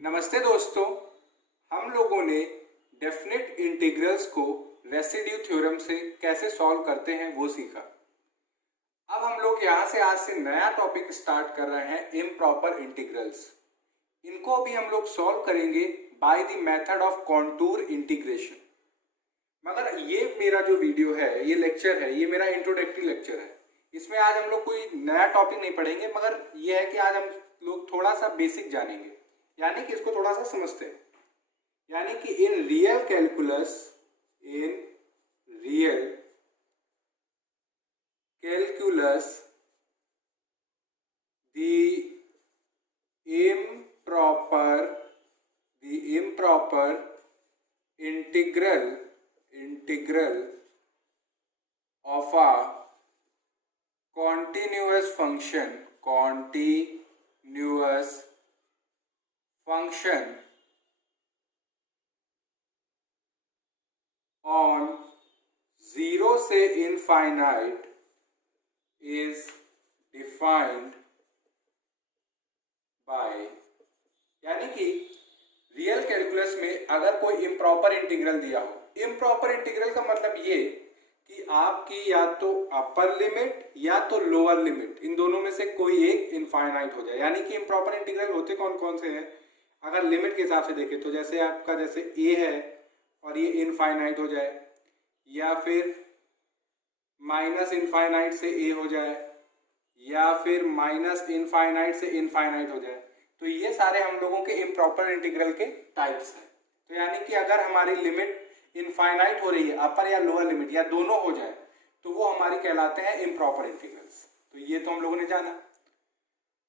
नमस्ते दोस्तों। हम लोगों ने डेफिनेट इंटीग्रल्स को रेसिड्यू थ्योरम से कैसे सॉल्व करते हैं वो सीखा। अब हम लोग यहाँ से आज से नया टॉपिक स्टार्ट कर रहे हैं, इम्प्रॉपर इंटीग्रल्स। इनको अभी हम लोग सॉल्व करेंगे by the method of contour integration. मगर ये मेरा जो वीडियो है, ये लेक्चर है, ये मेरा इंट्रोडक्टरी लेक्चर है। इसमें आज हम लोग कोई नया टॉपिक नहीं पढ़ेंगे, मगर ये है कि आज हम लोग थोड़ा सा बेसिक जानेंगे, यानी कि इसको थोड़ा सा समझते हैं। यानी कि in real calculus the improper integral of a continuous function on 0 से infinite is defined by, यानी कि रियल कैलकुलस में अगर कोई इम्प्रॉपर इंटीग्रल दिया हो, इम्प्रॉपर इंटीग्रल का मतलब ये कि आपकी या तो अपर लिमिट या तो लोअर लिमिट, इन दोनों में से कोई एक इनफाइनाइट हो जाए। यानी कि इम्प्रॉपर इंटीग्रल होते कौन कौन से हैं? अगर लिमिट के हिसाब से देखें तो जैसे आपका जैसे ए है और ये इनफाइनाइट हो जाए, या फिर माइनस इनफाइनाइट से ए हो जाए, या फिर माइनस इनफाइनाइट से इनफाइनाइट हो जाए, तो ये सारे हम लोगों के इम्प्रॉपर इंटीग्रल के टाइप्स हैं। तो यानी कि अगर हमारी लिमिट इनफाइनाइट हो रही है, अपर या लोअर लिमिट या दोनों हो जाए, तो वो हमारी कहलाते हैं इम्प्रॉपर इंटीग्रल्स। तो ये तो हम लोगों ने जाना।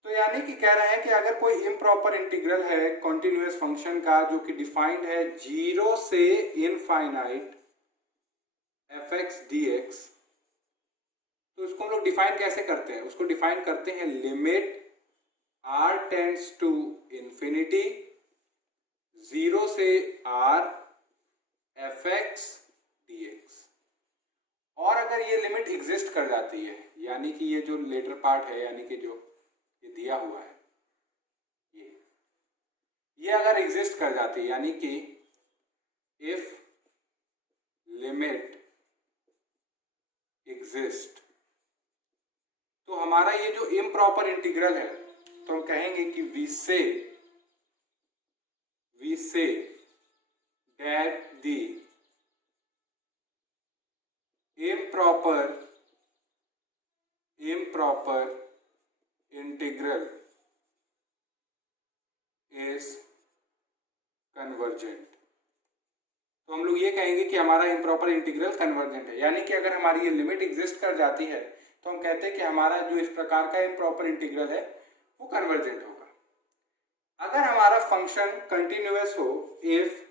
तो यानी कि कह रहे हैं कि अगर कोई इम्प्रॉपर इंटीग्रल है कॉन्टिन्यूअस फंक्शन का, जो कि डिफाइंड है 0 से इनफाइनाइट fx dx, तो इसको हम लोग डिफाइन कैसे करते हैं? उसको डिफाइन करते हैं limit r tends to infinity 0 से r fx dx। और अगर ये लिमिट एग्जिस्ट कर जाती है, यानी कि ये जो लेटर पार्ट है, यानी कि जो ये दिया हुआ है, ये अगर एग्जिस्ट कर जाती है, यानी कि इफ लिमिट एग्जिस्ट, तो हमारा ये जो इम्प्रॉपर इंटीग्रल है, तो हम कहेंगे कि वी से that the improper integral is convergent। तो हम लोग ये कहेंगे कि हमारा इम्प्रॉपर इंटीग्रल कन्वर्जेंट है। यानी कि अगर हमारी ये लिमिट एग्जिस्ट कर जाती है, तो हम कहते हैं कि हमारा जो इस प्रकार का इम्प्रॉपर इंटीग्रल है वो कन्वर्जेंट होगा। अगर हमारा फंक्शन कंटिन्यूअस हो, if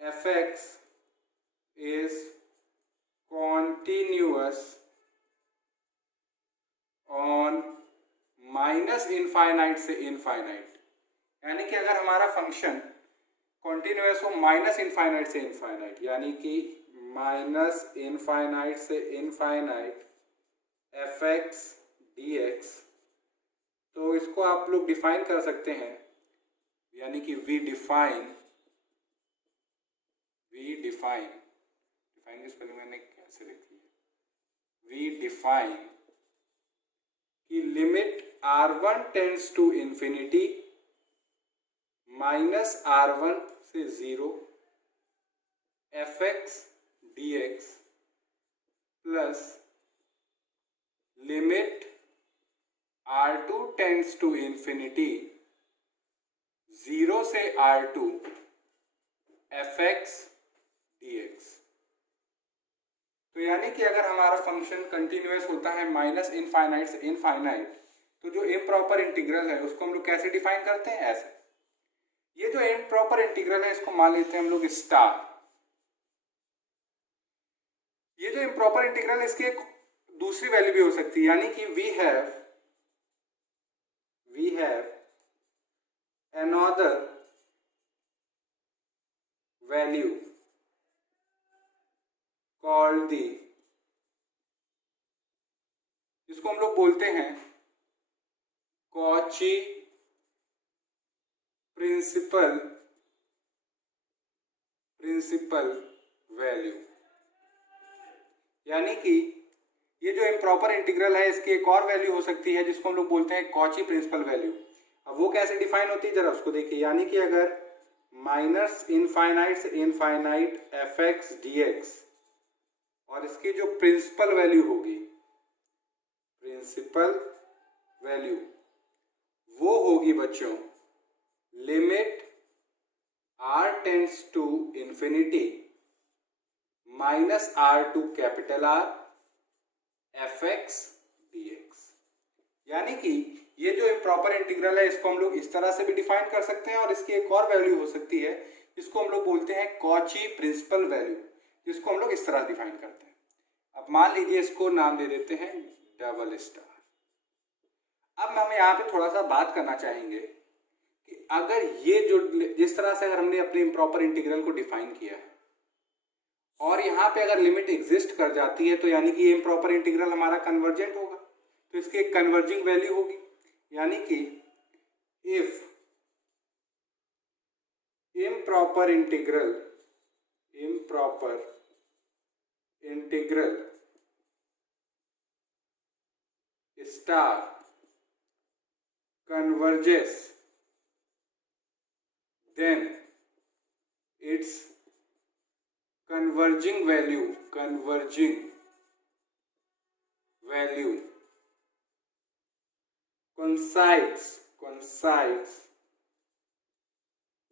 fx is continuous on minus infinite से इनफाइनाइट, यानी कि अगर हमारा फंक्शन कॉन्टिन्यूअस हो माइनस इनफाइनाइट से इनफाइनाइट, यानी कि माइनस इनफाइनाइट से इनफाइनाइट fx dx, तो इसको आप लोग डिफाइन कर सकते हैं, यानी कि वी डिफाइन की स्पेलिंग मैंने कैसे लिखी है, वी डिफाइन कि limit r1 tends to infinity minus r1 से 0 fx dx plus limit r2 tends to infinity 0 से r2 fx dx। तो यानी कि अगर हमारा फंक्शन कंटिन्यूअस होता है माइनस इनफाइनाइट से इनफाइनाइट, तो जो इम्प्रॉपर इंटीग्रल है उसको हम लोग कैसे डिफाइन करते हैं? ऐसे। ये जो इम्प्रॉपर इंटीग्रल है इसको मान लेते हैं हम लोग स्टार। ये जो इम्प्रॉपर इंटीग्रल है इसकी एक दूसरी वैल्यू भी हो सकती है, यानी कि we have another value called the, जिसको हम लोग बोलते हैं कॉची प्रिंसिपल वैल्यू। यानी कि ये जो इम्प्रॉपर इंटीग्रल है इसकी एक और वैल्यू हो सकती है जिसको हम लोग बोलते हैं कॉची प्रिंसिपल वैल्यू। अब वो कैसे डिफाइन होती है जरा उसको देखिए। यानी कि अगर माइनस इनफाइनाइट से infinite F x D x और इसकी जो प्रिंसिपल वैल्यू होगी, प्रिंसिपल वैल्यू वो होगी बच्चों limit r tends to infinity minus r to capital R f x D x. यानी कि ये जो इम्प्रॉपर इंटीग्रल है इसको हम लोग इस तरह से भी डिफाइन कर सकते हैं और इसकी एक और वैल्यू हो सकती है जिसको हम लोग बोलते हैं कॉची प्रिंसिपल वैल्यू, जिसको हम लोग इस तरह डिफाइन करते हैं। अब मान लीजिए इसको नाम दे देते हैं डबल स्टार। अब हम यहाँ पे थोड़ा सा बात करना चाहेंगे कि अगर ये जो जिस तरह से अगर हमने अपने इम्प्रॉपर इंटीग्रल को डिफाइन किया है और यहाँ पे अगर लिमिट एग्जिस्ट कर जाती है तो यानी कि ये इम्प्रॉपर इंटीग्रल हमारा कन्वर्जेंट होगा, तो इसकी एक कन्वर्जिंग वैल्यू होगी। यानी कि if improper integral star converges then its converging value coincides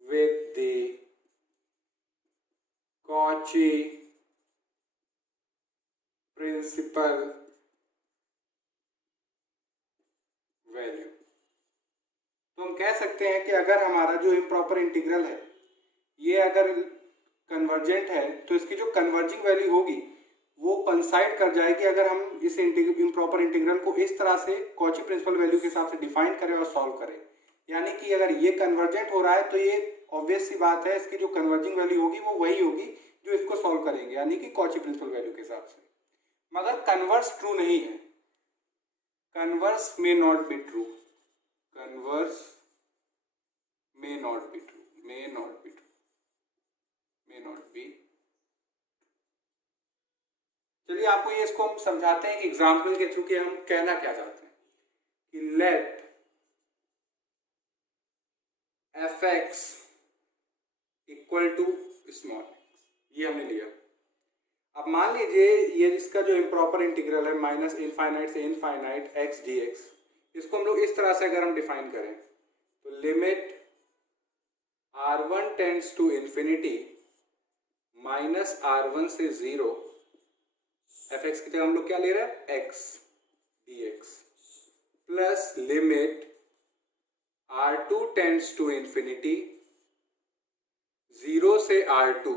with the Cauchy principal value। तो हम कह सकते हैं कि अगर हमारा जो इम्प्रॉपर इंटीग्रल है ये अगर कन्वर्जेंट है तो इसकी जो कन्वर्जिंग वैल्यू होगी वो कंसाइड कर जाएगी अगर हम इस इम्प्रॉपर इंटीग्रल को इस तरह से कॉची प्रिंसिपल वैल्यू के हिसाब से डिफाइन करें और सॉल्व करें। यानी कि अगर ये कन्वर्जेंट हो रहा है तो ये ऑब्वियस सी बात है इसकी जो कन्वर्जिंग वैल्यू होगी वो वही होगी जो इसको सॉल्व करेंगे, यानी कि कॉची प्रिंसिपल वैल्यू के हिसाब से। मगर कन्वर्स ट्रू नहीं है, converse may not be true, converse may not be चलिए आपको ये इसको हम समझाते हैं कि एग्जाम्पल के थ्रू कि हम कहना क्या चाहते हैं कि let f x equal to small x, ये हमने लिया। अब मान लीजिए ये इसका जो इम्प्रॉपर इंटीग्रल है माइनस इनफाइनाइट से इनफाइनाइट एक्स डी एक्स, इसको हम लोग इस तरह से अगर हम डिफाइन करें तो limit r1 tends to infinity minus r1 से 0 एफ एक्स की जगह हम लोग क्या ले रहे हैं x dx plus limit r2 tends to infinity 0 से r2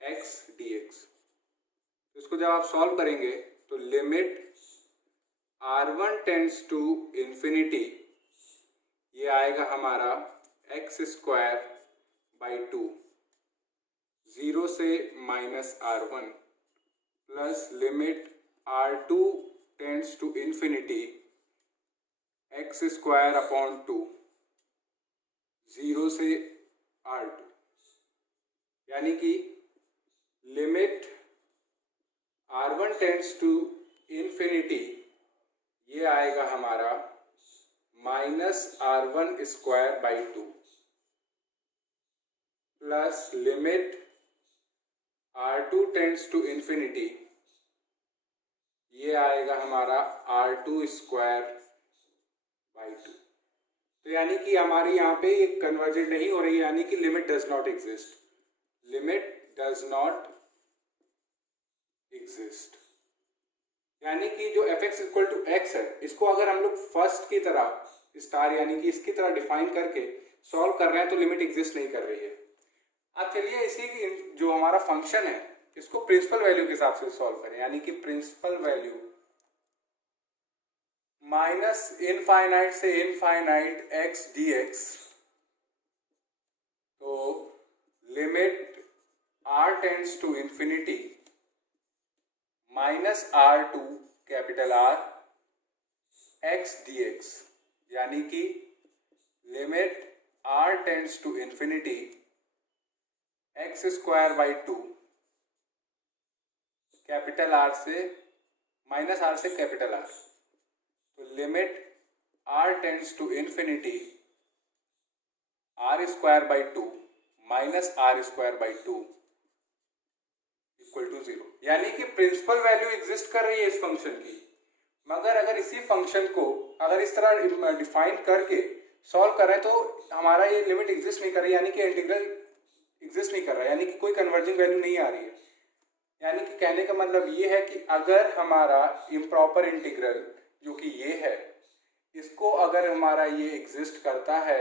x dx। इसको जब आप सॉल्व करेंगे तो limit r1 tends to infinity ये आएगा हमारा एक्स स्क्वायर बाई 2 0 से minus r1 plus limit r2 tends to infinity x square upon 2 0 से r2, यानी कि limit r1 tends to infinity ये आएगा हमारा minus r1 square by 2 plus limit r2 tends to infinity ये आएगा हमारा r2 स्क्वायर बाई 2। तो यानी कि हमारी यहाँ पे ये कन्वर्जेंट नहीं हो रही है, यानी कि limit does not exist, limit does not exist. यानी कि जो f x equal to x है इसको अगर हम लोग फर्स्ट की तरह स्टार यानी कि इसकी तरह डिफाइन करके सॉल्व कर रहे हैं तो लिमिट एग्जिस्ट नहीं कर रही है। अब चलिए इसी की जो हमारा फंक्शन है इसको प्रिंसिपल वैल्यू के हिसाब से सॉल्व करें, यानी कि प्रिंसिपल वैल्यू माइनस इनफाइनाइट से इनफाइनाइट एक्स डी एक्स, तो limit r tends to infinity minus r2 capital R x dx, यानी कि limit r tends to infinity x square by 2 capital R से माइनस आर से capital R, तो limit r tends to infinity R square by 2 minus R square by 2 equal to 0। यानी कि principal value exist कर रही है इस function की, मगर अगर इसी फंक्शन को अगर इस तरह डिफाइन करके सॉल्व करें तो हमारा ये लिमिट एग्जिस्ट नहीं कर रही, यानी कि इंटीग्रल एग्जिस्ट नहीं कर रहा है, यानी कि कोई कन्वर्जिंग वैल्यू नहीं आ रही है। यानी कि कहने का मतलब ये है कि अगर हमारा इम्प्रॉपर इंटीग्रल जो कि ये है, इसको अगर हमारा ये एग्जिस्ट करता है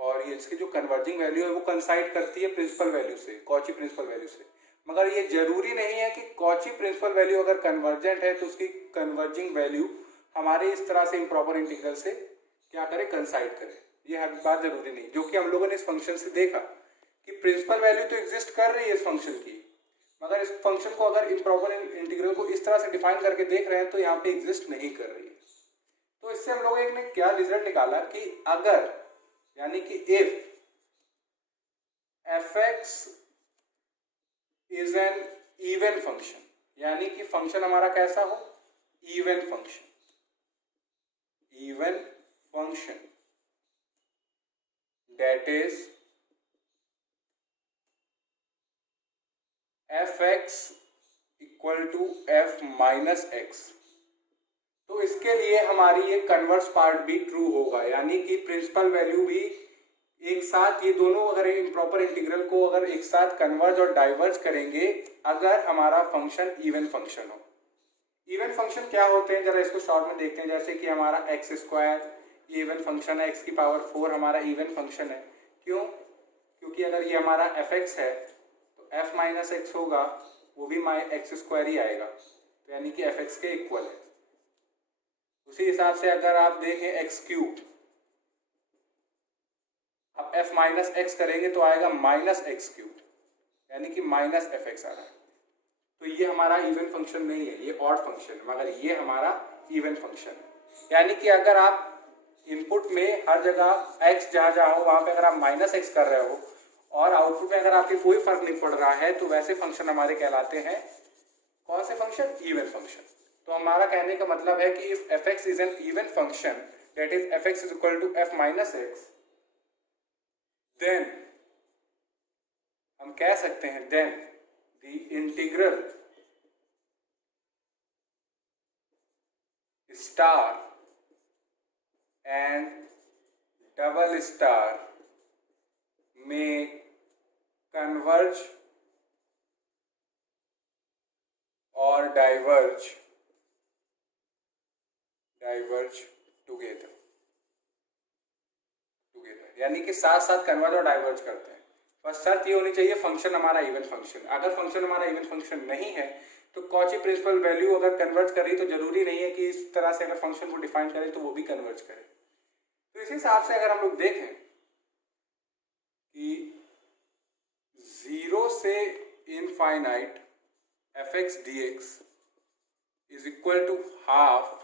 और ये इसकी जो कन्वर्जिंग वैल्यू है वो कंसाइड करती है प्रिंसिपल वैल्यू से, कॉची प्रिंसिपल वैल्यू से, मगर ये जरूरी नहीं है कि कॉची प्रिंसिपल वैल्यू अगर कन्वर्जेंट है तो उसकी कन्वर्जिंग वैल्यू हमारे इस तरह से इम्प्रॉपर इंटीग्रल से क्या करे, कंसाइड करे। ये हर बार जरूरी नहीं, जो कि हम लोगों ने इस फंक्शन से देखा कि प्रिंसिपल वैल्यू तो एग्जिस्ट कर रही है इस फंक्शन की, मगर इस फंक्शन को अगर इम्प्रॉपर इंटीग्रल को इस तरह से डिफाइन करके देख रहे हैं तो यहाँ पे एग्जिस्ट नहीं कर रही है। तो इससे हम लोगों ने क्या रिजल्ट निकाला कि अगर, यानी कि if fx is an even function, यानी कि फंक्शन हमारा कैसा हो, even function, even function that is fx equal to f minus x, तो इसके लिए हमारी ये कन्वर्स पार्ट भी ट्रू होगा, यानी कि प्रिंसिपल वैल्यू भी एक साथ, ये दोनों अगर इम्प्रॉपर इंटीग्रल को अगर एक साथ कन्वर्ज और डाइवर्ज करेंगे अगर हमारा फंक्शन इवन फंक्शन हो। इवन फंक्शन क्या होते हैं, जरा इसको शॉर्ट में देखते हैं। जैसे कि हमारा एक्स स्क्वायर इवन फंक्शन है, एक्स की पावर 4 हमारा इवन फंक्शन है। क्यों? क्योंकि अगर ये हमारा एफ एक्स है तो एफ माइनस एक्स होगा, वो भी एक्स स्क्वायर ही आएगा, तो यानी कि एफ एक्स के इक्वल है। उसी हिसाब से अगर आप देखें एक्स क्यूब, अब एफ माइनस एक्स करेंगे तो आएगा माइनस एक्स क्यूब, यानी कि माइनस एफ एक्स आ रहा है। तो ये हमारा इवन फंक्शन नहीं है, ये ऑड फंक्शन है, मगर ये हमारा इवन फंक्शन है। यानी कि अगर आप इनपुट में हर जगह एक्स जहाँ जहाँ हो वहाँ पे अगर आप माइनस एक्स कर रहे हो और आउटपुट में अगर आपके कोई फर्क नहीं पड़ रहा है, तो वैसे फंक्शन हमारे कहलाते हैं कौन से फंक्शन, इवन फंक्शन। तो हमारा कहने का मतलब है कि if f x is an even function that is f x is equal to f minus x, then हम कह सकते हैं then the integral star and double star में कन्वर्ज और डाइवर्ज टुगेदर, यानी कि साथ साथ कन्वर्ज और डाइवर्ज करते हैं। बस शर्त ये होनी चाहिए फंक्शन हमारा इवन फंक्शन। अगर फंक्शन हमारा इवन फंक्शन नहीं है तो कॉची प्रिंसिपल वैल्यू अगर कन्वर्ज करी तो जरूरी नहीं है कि इस तरह से अगर फंक्शन को डिफाइन करें तो वो भी कन्वर्ज करे। तो इस हिसाब से अगर हम लोग देखें कि 0 से infinite F x D X is equal to half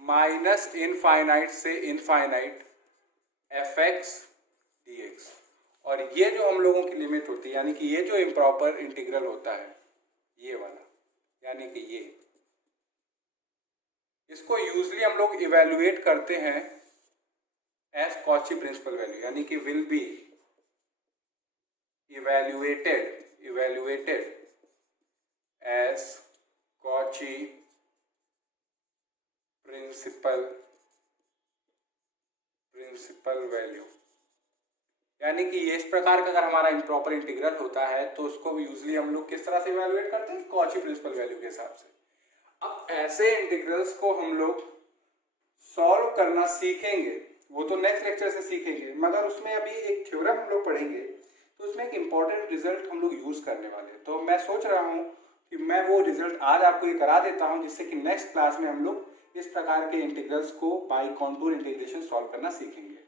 minus infinite से infinite F x D x, और ये जो हम लोगों की लिमिट होती है, यानी कि ये जो इम्प्रॉपर इंटीग्रल होता है ये वाला, यानी कि ये, इसको यूजली हम लोग इवेल्युएट करते हैं एज कॉची प्रिंसिपल वैल्यू, यानी कि will be evaluated as Cauchy principal value. यानी कि ये इस प्रकार का अगर हमारा इम्प्रॉपर इंटीग्रल होता है तो उसको यूजली हम लोग किस तरह से इवेल्युएट करते हैं, कॉची प्रिंसिपल वैल्यू के हिसाब से। अब ऐसे इंटीग्रल्स को हम लोग सॉल्व करना सीखेंगे, वो तो नेक्स्ट लेक्चर से सीखेंगे, मगर उसमें अभी एक थ्योरम हम लोग पढ़ेंगे तो उसमें एक इम्पॉर्टेंट रिजल्ट हम लोग यूज करने वाले हैं। तो मैं सोच रहा हूँ कि मैं वो रिजल्ट आज आपको ये करा देता हूँ, जिससे कि नेक्स्ट क्लास में हम लोग इस प्रकार के इंटीग्रल्स को बाय कॉन्टूर इंटीग्रेशन सॉल्व करना सीखेंगे।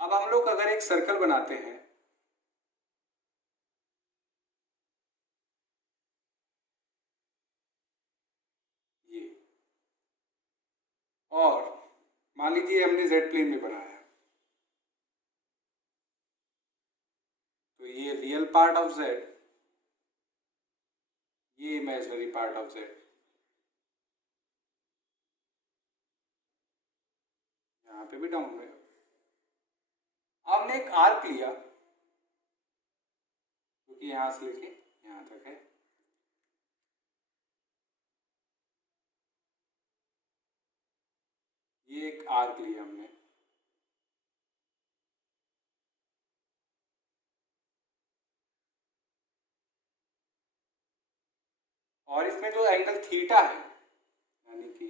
अब हम लोग अगर एक सर्कल बनाते हैं, ये, और मान लीजिए हमने जेड प्लेन में बनाया, तो ये रियल पार्ट ऑफ जेड, ये इमेजिनरी पार्ट ऑफ जेड, यहाँ पे भी डाउन में। हमने एक आर्क लिया क्योंकि यहां से लेके यहां तक है, ये एक आर्क लिया हमने, और इसमें जो एंगल थीटा है, यानी कि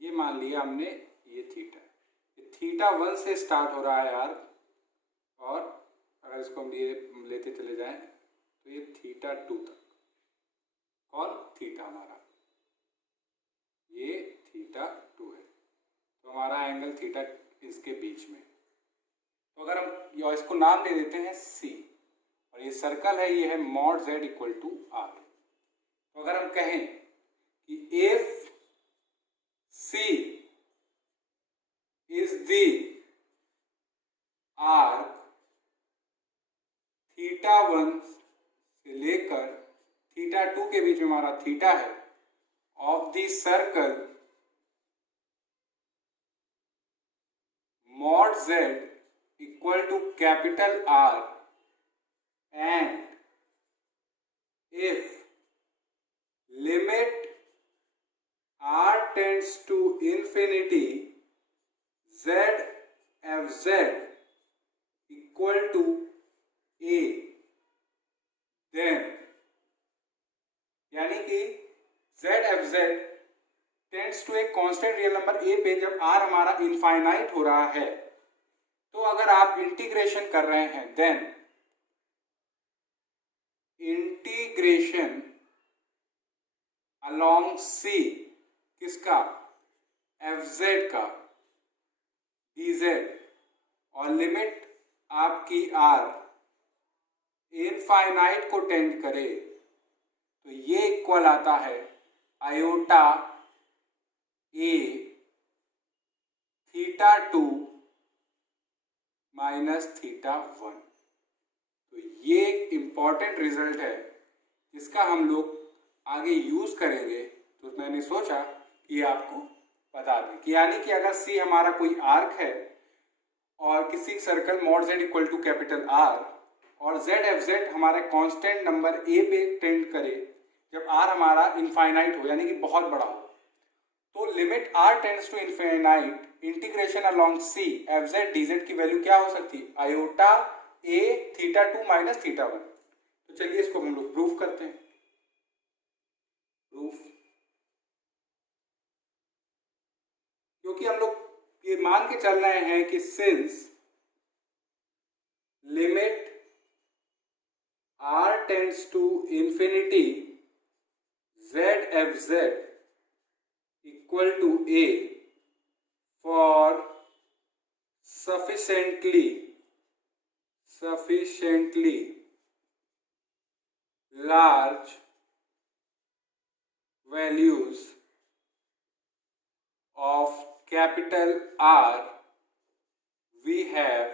ये मान लिया हमने ये थीटा, ये थीटा 1 से स्टार्ट हो रहा है आर्क, और अगर इसको हम ये लेते चले जाएं तो ये थीटा 2 तक, और थीटा हमारा ये थीटा 2 है, तो हमारा एंगल थीटा इसके बीच में। तो अगर हम इसको नाम दे देते हैं सी, और ये सर्कल है, ये है mod Z equal to R. तो अगर हम कहें कि if C is the arc theta 1 से लेकर थीटा 2 के बीच में हमारा थीटा है, of the circle mod Z equal to capital R, and if limit r tends to infinity z f z equal to a, then यानी कि z f z tends to a constant real number a पे जब r हमारा infinite हो रहा है, तो अगर आप इंटीग्रेशन कर रहे हैं, देन इंटीग्रेशन अलोंग सी किसका, एफ जेड का, डी जेड, और लिमिट आपकी आर इनफाइनाइट को टेंड करे, तो ये इक्वल आता है iota a theta 2 minus theta 1। तो ये एक इंपॉर्टेंट रिजल्ट है जिसका हम लोग आगे यूज करेंगे, तो मैंने सोचा कि आपको बता दें कि यानी कि अगर सी हमारा कोई आर्क है और किसी circle mod Z equal to capital R, और जेड एफ जेड हमारे कांस्टेंट नंबर ए पे टेंड करे जब आर हमारा इनफाइनाइट हो, यानी कि बहुत बड़ा हो, तो limit R tends to infinite integration along C F Z D z की वैल्यू क्या हो सकती है, iota a theta 2 minus theta 1। तो चलिए इसको हम लोग प्रूफ करते हैं। प्रूफ, क्योंकि हम लोग ये मान के चल रहे हैं कि since limit r tends to infinity Z F Z equal to a for sufficiently large values of capital R, we have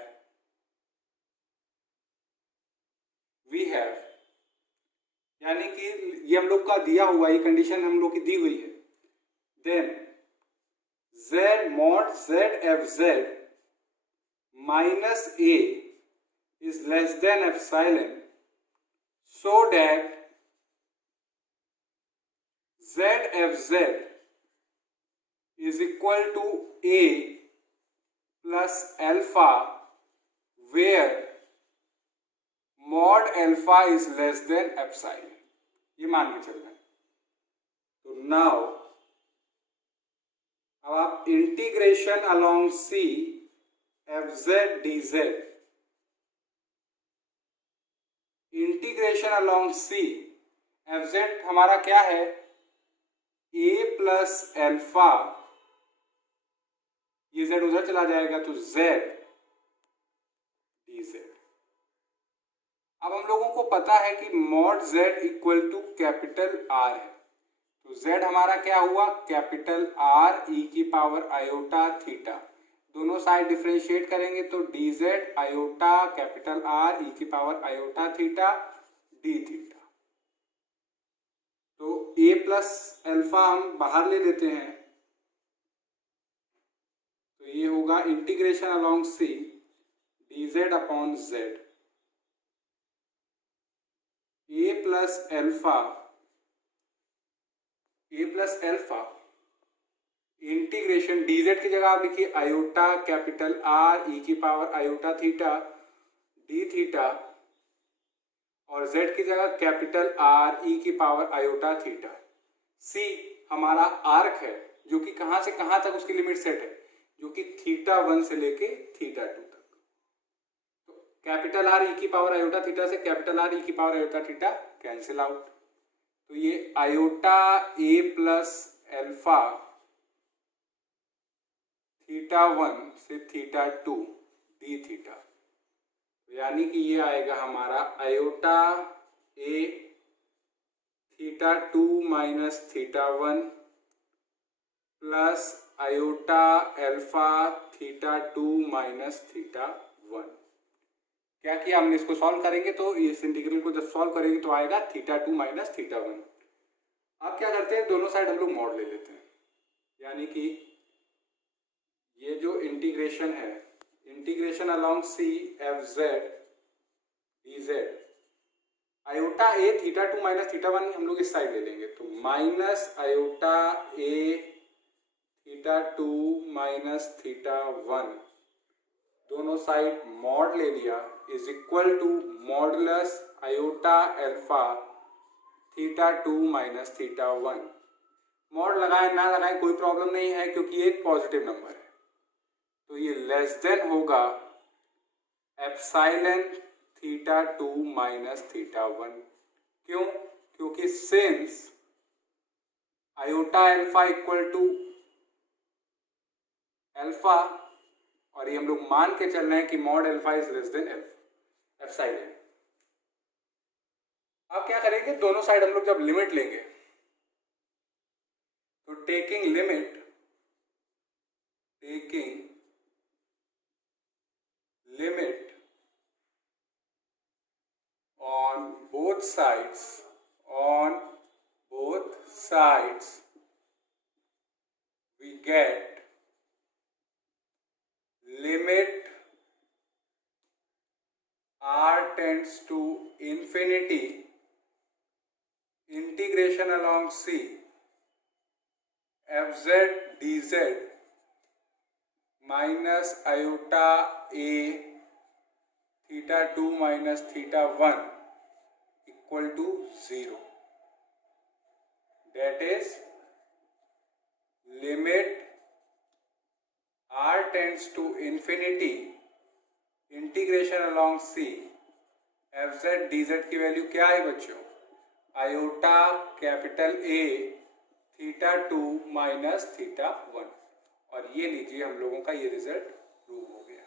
यानी कि ये हम लोग का दिया हुआ, ये कंडीशन हम लोग की दी हुई है, then z mod z f z minus a is less than epsilon, so that z f z is equal to a plus alpha, where mod alpha is less than epsilon, ये मान के चल रहे हैं। तो नाउ अब आप integration along C F Z D Z, integration along C F Z हमारा क्या है, ए प्लस एल्फा, ये जेड उधर चला जाएगा तो जेड डी जेड। अब हम लोगों को पता है कि mod Z equal to capital R है, तो z हमारा क्या हुआ, कैपिटल R e की पावर आयोटा थीटा, दोनों साइड डिफरेंशिएट करेंगे तो dz iota capital R e की power iota theta d theta. तो a प्लस अल्फा हम बाहर ले लेते हैं, तो ये होगा integration along c dz upon z, a plus alpha integration dz की जगह आप लिखिए आयोटा कैपिटल R e की power iota theta d theta, और z की जगह कैपिटल R e की पावर आयोटा थीटा। c हमारा आर्क है जो कि कहां से कहां तक उसकी लिमिट सेट है, जो कि θ1 से लेके θ2 तक। तो कैपिटल R e की पावर आयोटा थीटा से कैपिटल R e की power iota theta cancel out, तो ये आयोटा a प्लस अल्फा θ1 से θ2 d थीटा, यानी कि ये आएगा हमारा iota a θ2 minus θ1 plus iota alpha θ2 minus θ1। क्या किया हमने, इसको सॉल्व करेंगे तो इस इंटीग्रल को जब सॉल्व करेंगे तो आएगा θ2 माइनस θ1। अब क्या करते हैं, दोनों साइड हम लोग मॉड ले लेते हैं, यानी कि ये जो इंटीग्रेशन है, integration along c F Z D Z, iota a θ2 minus θ1 हम लोग इस साइड ले लेंगे, तो माइनस आयोटा a θ2 माइनस θ1, दोनों साइड मॉड ले लिया, is equal to modulus iota alpha θ2 minus θ1। Mod लगाए ना लगाए कोई प्रॉब्लम नहीं है, क्योंकि ये एक पॉजिटिव नंबर है, तो ये लेस देन होगा एप्सिलॉन θ2 माइनस θ1। क्यों, क्योंकि since iota alpha equal to alpha, और ये हम लोग मान के चल रहे हैं कि mod alpha is less than epsilon. अब क्या करेंगे, दोनों साइड हम लोग जब लिमिट लेंगे तो taking limit on both sides we get limit r tends to infinity integration along c fz dz minus iota a θ2 minus θ1 equal to 0. That is limit r tends to infinity integration along c fz dz की value क्या है बच्चों, iota capital A θ2 minus θ1। और ये लीजिए हम लोगों का ये रिजल्ट प्रूव हो गया।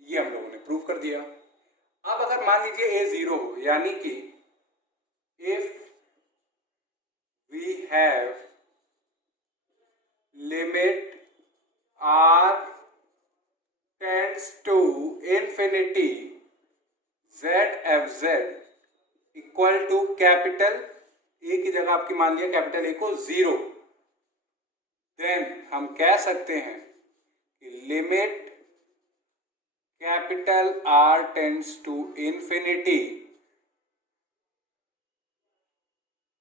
ये हम लोगों ने प्रूव कर दिया। अब अगर मान लीजिए a 0 हो, यानी कि if we have limit r tends to infinity zfz equal to capital a की जगह आपकी मान लिया कैपिटल A को 0, देन हम कह सकते हैं कि limit capital R tends to infinity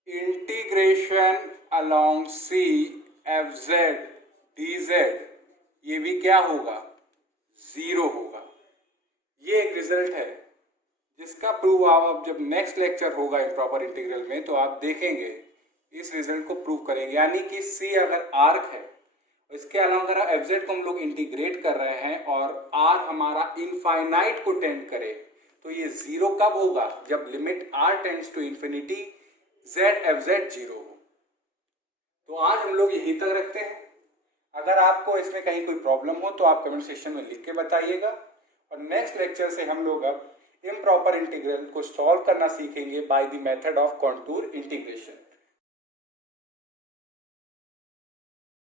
integration along C fz dz, ये भी क्या होगा, 0 होगा। ये एक रिजल्ट है जिसका प्रूव आप अब जब नेक्स्ट लेक्चर होगा इम्प्रॉपर इंटीग्रल में तो आप देखेंगे, इस रिजल्ट को प्रूव करेंगे। यानी कि C अगर आर्क है, इसके अलावा अगर एफजेड को हम लोग इंटीग्रेट कर रहे हैं और R हमारा इनफाइनाइट को टेंड करे, तो ये 0 कब होगा, जब limit R tends to infinity zfz 0 हो। तो आज हम लोग यहीं तक रखते हैं। अगर आपको इसमें कहीं कोई प्रॉब्लम हो तो आप कमेंट सेक्शन में लिख के बताइएगा, और नेक्स्ट लेक्चर से हम लोग अब इम्प्रॉपर इंटीग्रल को सॉल्व करना सीखेंगे by the method of contour integration.